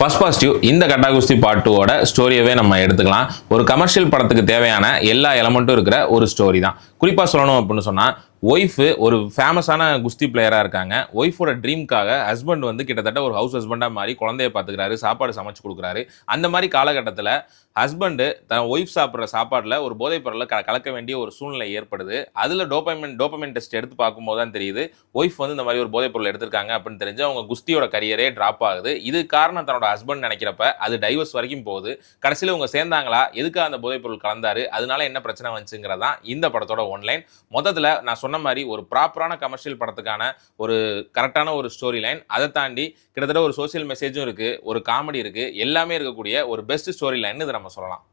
First positive இந்த கட்டா குஸ்தி part 2ஓட ஸ்டோரியவே நம்ம எடுத்துக்கலாம். ஒரு கமர்ஷியல் படத்துக்கு தேவையான எல்லா எலமெண்ட்டும் இருக்கிற ஒரு ஸ்டோரி தான். குறிப்பாக சொல்லணும் அப்படின்னு சொன்னால், ஒய்ஃபு ஒரு ஃபேமஸான குஸ்தி பிளேயராக இருக்காங்க. ஒய்ஃபோட ட்ரீம்க்காக ஹஸ்பண்ட் வந்து கிட்டத்தட்ட ஒரு ஹவுஸ் ஹஸ்பண்டாக மாறி குழந்தைய பார்த்துக்கிறாரு, சாப்பாடு சமைச்சு கொடுக்குறாரு. அந்த மாதிரி காலகட்டத்தில் ஹஸ்பண்டு தன் ஒய்ஃப் சாப்பிட்ற சாப்பாட்டில் ஒரு போதைப் பொருளை கலக்க வேண்டிய ஒரு சூழ்நிலை ஏற்படுது. அதில் டோபமைன் டெஸ்ட் எடுத்து பார்க்கும்போது தான் தெரியுது, ஒய்ஃப் வந்து இந்த மாதிரி ஒரு போதைப் பொருள் எடுத்திருக்காங்க அப்படின்னு தெரிஞ்சு அவங்க குஸ்தியோட கரியரே ட்ராப் ஆகுது. இது காரணம் தன்னோட ஹஸ்பண்ட் நினைக்கிறப்ப அது டைவர்ஸ் வரைக்கும் போகுது. கடைசியில் இவங்க சேர்ந்தாங்களா, எதுக்காக அந்த போதைப் பொருள் கலந்தாரு, அதனால என்ன பிரச்சனை வந்துச்சுங்கிறதான் இந்த படத்தோட ஒன்லைன். மொத்தத்தில் நான் சொன்ன மாதிரி ஒரு ப்ராப்பரான கமர்ஷியல் படத்துக்கான ஒரு கரெக்டான ஒரு ஸ்டோரி லைன், அதை தாண்டி கிட்டத்தட்ட ஒரு சோசியல் மெசேஜும் இருக்கு, ஒரு காமெடி இருக்கு, எல்லாமே இருக்கக்கூடிய ஒரு பெஸ்ட் ஸ்டோரி லைன் இதை நம்ம சொல்லலாம்.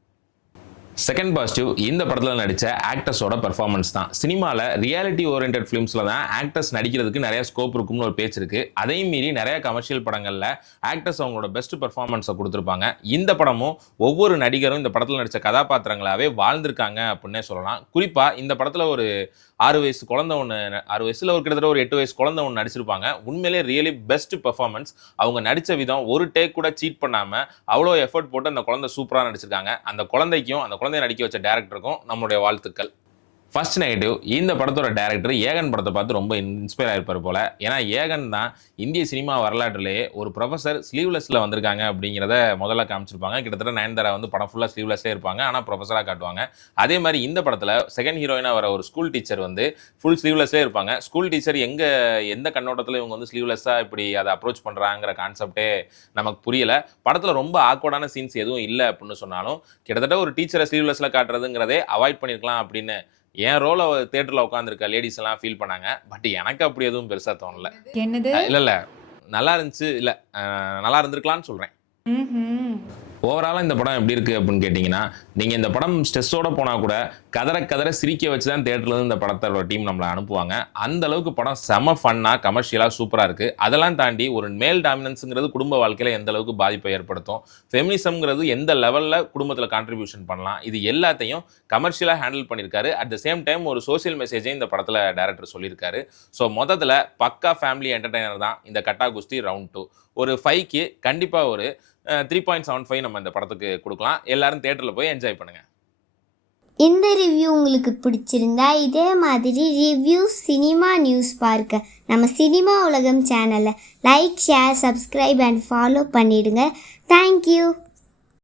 செகண்ட் பாசிட்டிவ் இந்த படத்தில் நடித்த ஆக்டர்ஸோட பெர்ஃபார்மன்ஸ் தான். சினிமாவில் ரியாலிட்டி ஓரியன்ட் ஃபிலிம்ஸில் தான் ஆக்டர்ஸ் நடிக்கிறதுக்கு நிறைய ஸ்கோப் இருக்கும்னு ஒரு பேச்சு இருக்குது. அதையும் மீறி நிறைய கமர்ஷியல் படங்களில் ஆக்டர்ஸ் அவங்களோட பெஸ்ட் பெர்ஃபார்மன்ஸை கொடுத்துருப்பாங்க. இந்த படமும் ஒவ்வொரு நடிகரும் இந்த படத்தில் நடித்த கதாபாத்திரங்களாகவே வாழ்ந்திருக்காங்க அப்படின்னே சொல்லலாம். குறிப்பாக இந்த படத்தில் ஒரு 6 வயசு குழந்தை ஒன்று, 6 வயசில் ஒரு கிட்டத்தட்ட ஒரு 8 வயசு குழந்தை ஒன்று நடிச்சிருப்பாங்க. உண்மையிலே ரியலி பெஸ்ட் பெர்ஃபார்மன்ஸ். அவங்க நடித்த விதம் ஒரு டேக் கூட சீட் பண்ணாமல் அவ்வளோ எஃபர்ட் போட்டு அந்த குழந்தை சூப்பராக நடிச்சிருக்காங்க. அந்த குழந்தைக்கும் அந்த குழந்தைய நடிக்க வச்ச டேரக்டருக்கும் நம்மளுடைய வாழ்த்துக்கள். ஃபர்ஸ்ட் நெகட்டிவ் இந்த படத்தோட டேரக்டர் ஏகன் படத்தை பார்த்து ரொம்ப இன்ஸ்பயர் ஆயிருப்பார் போல. ஏன்னா ஏகன் தான் இந்திய சினிமா வரலாற்றிலேயே ஒரு ப்ரொஃபஸர் ஸ்லீவ்லெஸ்ல வந்திருக்காங்க அப்படிங்கிறத முதல்ல காமிச்சிருப்பாங்க. கிட்டத்தட்ட நயன்தாரா வந்து படம் ஃபுல்லாக ஸ்லீவ்லெஸ்ஸே இருப்பாங்க, ஆனால் ப்ரொஃபஸராக காட்டுவாங்க. அதே மாதிரி இந்த படத்தில் செகண்ட் ஹீரோயினாக வர ஒரு ஸ்கூல் டீச்சர் வந்து ஃபுல் ஸ்லீவ்லெஸ்ஸே இருப்பாங்க. ஸ்கூல் டீச்சர் எந்த கண்ணோட்டத்தில் இவங்க வந்து ஸ்லீவ்லெஸ்ஸாக இப்படி அதை அப்ரோச் பண்ணுறாங்கிற கான்செப்டே நமக்கு புரியலை. படத்தில் ரொம்ப ஆக்வர்டான சீன்ஸ் எதுவும் இல்லை அப்படின்னு சொன்னாலும் கிட்டத்தட்ட ஒரு டீச்சரை ஸ்லீவ்லெஸ்ல காட்டுறதுங்கிறதே அவாய்ட் பண்ணியிருக்கலாம் அப்படின்னு என் ரோலை தியேட்டரில் உட்காந்துருக்க லேடிஸ் எல்லாம் ஃபீல் பண்ணாங்க. பட் எனக்கு அப்படி எதுவும் பெருசாக தோணல. என்னது? இல்லை நல்லா இருந்துச்சு, இல்லை நல்லா இருந்திருக்கலாம்னு சொல்கிறேன். ஓவராலாக இந்த படம் எப்படி இருக்குது அப்படின்னு கேட்டிங்கன்னா, நீங்கள் இந்த படம் ஸ்ட்ரெஸ்ஸோடு போனால் கூட கதற சிரிக்க வச்சு தான் தேட்டர்லேருந்து இந்த படத்தோட டீம் நம்மளை அனுப்புவாங்க. அந்த அளவுக்கு படம் செம ஃபன்னாக கமர்ஷியலாக சூப்பராக இருக்குது. அதெல்லாம் தாண்டி ஒரு மேல் டாமினன்ஸுங்கிறது குடும்ப வாழ்க்கையில் எந்த அளவுக்கு பாதிப்பை ஏற்படுத்தும், ஃபெமினிசம்ங்கிறது எந்த லெவலில் குடும்பத்தில் கான்ட்ரிபியூஷன் பண்ணலாம், இது எல்லாத்தையும் கமர்ஷியலாக ஹேண்டில் பண்ணியிருக்காரு. அட் த சேம் டைம் ஒரு சோசியல் மெசேஜையும் இந்த படத்தில் டேரக்டர் சொல்லியிருக்காரு. ஸோ மொத்தத்தில் பக்கா ஃபேமிலி என்டர்டைனர் தான் இந்த கட்டா குஸ்தி ரவுண்ட் 2. ஒரு 5க்கு கண்டிப்பாக ஒரு 3.75 நம்ம இந்த படத்துக்கு கொடுக்கலாம். எல்லாரும் தியேட்டரில் போய் என்ஜாய் பண்ணுங்க. இந்த ரிவ்யூ உங்களுக்கு பிடிச்சிருந்தா இதே மாதிரி ரிவ்யூ சினிமா நியூஸ் பார்க்க நம்ம சினிமா உலகம் சேனலை like, share, subscribe and follow பண்ணிடுங்க. தேங்க்யூ.